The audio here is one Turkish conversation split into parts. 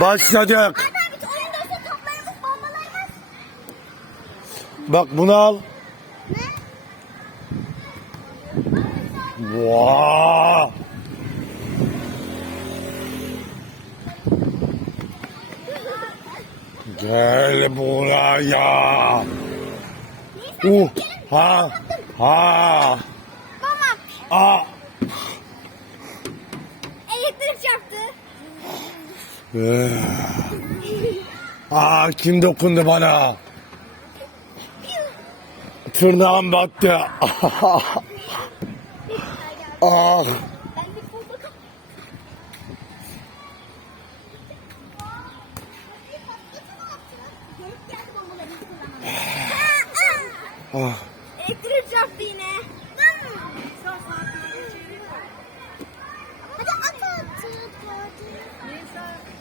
Başladık. Bak bunu al. Vaa. Gel buraya. Uh, ha, ha, Baba a. elektrik çarptı. Eh. Aa, kim dokundu bana? Tırnağım battı. ah. Ah. Elektrik çarptı. Hadi at. Nisa.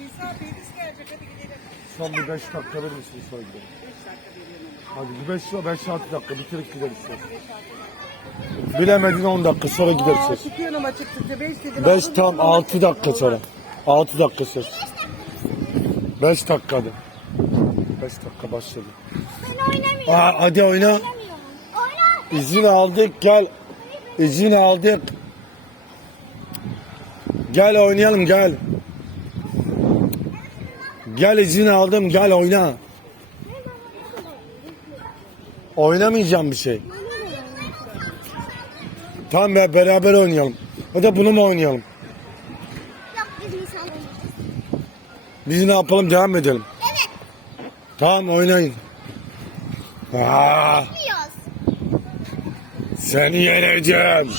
Gelecek hadi gidelim. Son bir 5 dakika verir misin sonra gidelim? 5 dakika veriyorum. Hadi bir 5 5 6 dakika bitirip gideriz sonra. Bilemedin 10 dakika sonra Aa, gideriz. çıkıyorum açıkçası 5 dedim. 5 tam 6 dakika sonra. 6 dakika sonra. 5 dakikada. 5 dakika başladı. Ben oynamıyorum. Aa, hadi oyna. Oynamıyorum. Oyna. İzin aldık gel. İzin aldık. Gel oynayalım gel. Gel izin aldım gel oyna. Oynamayacağım bir şey. Tamam be beraber oynayalım. Ya da bunu mu oynayalım? Biz ne yapalım devam edelim. Evet. Tamam oynayın. Aa, seni yeneceğim.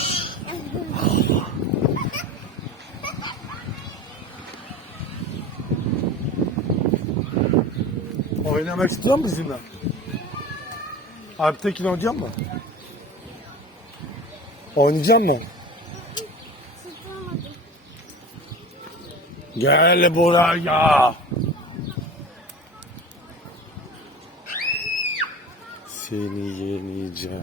Oynamak istiyor musun bizimle? Alptekin oynayacak mı? Oynayacak mı? Gel buraya. Seni yeneceğim.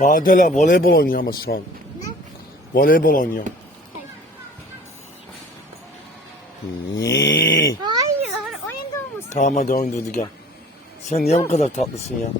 Badele voleybol oynuyor ama şu an. Voleybol oynuyor. Niye? Hayır oyun durmuş. Tamam hadi oyun durdu gel. Sen niye bu kadar tatlısın ya?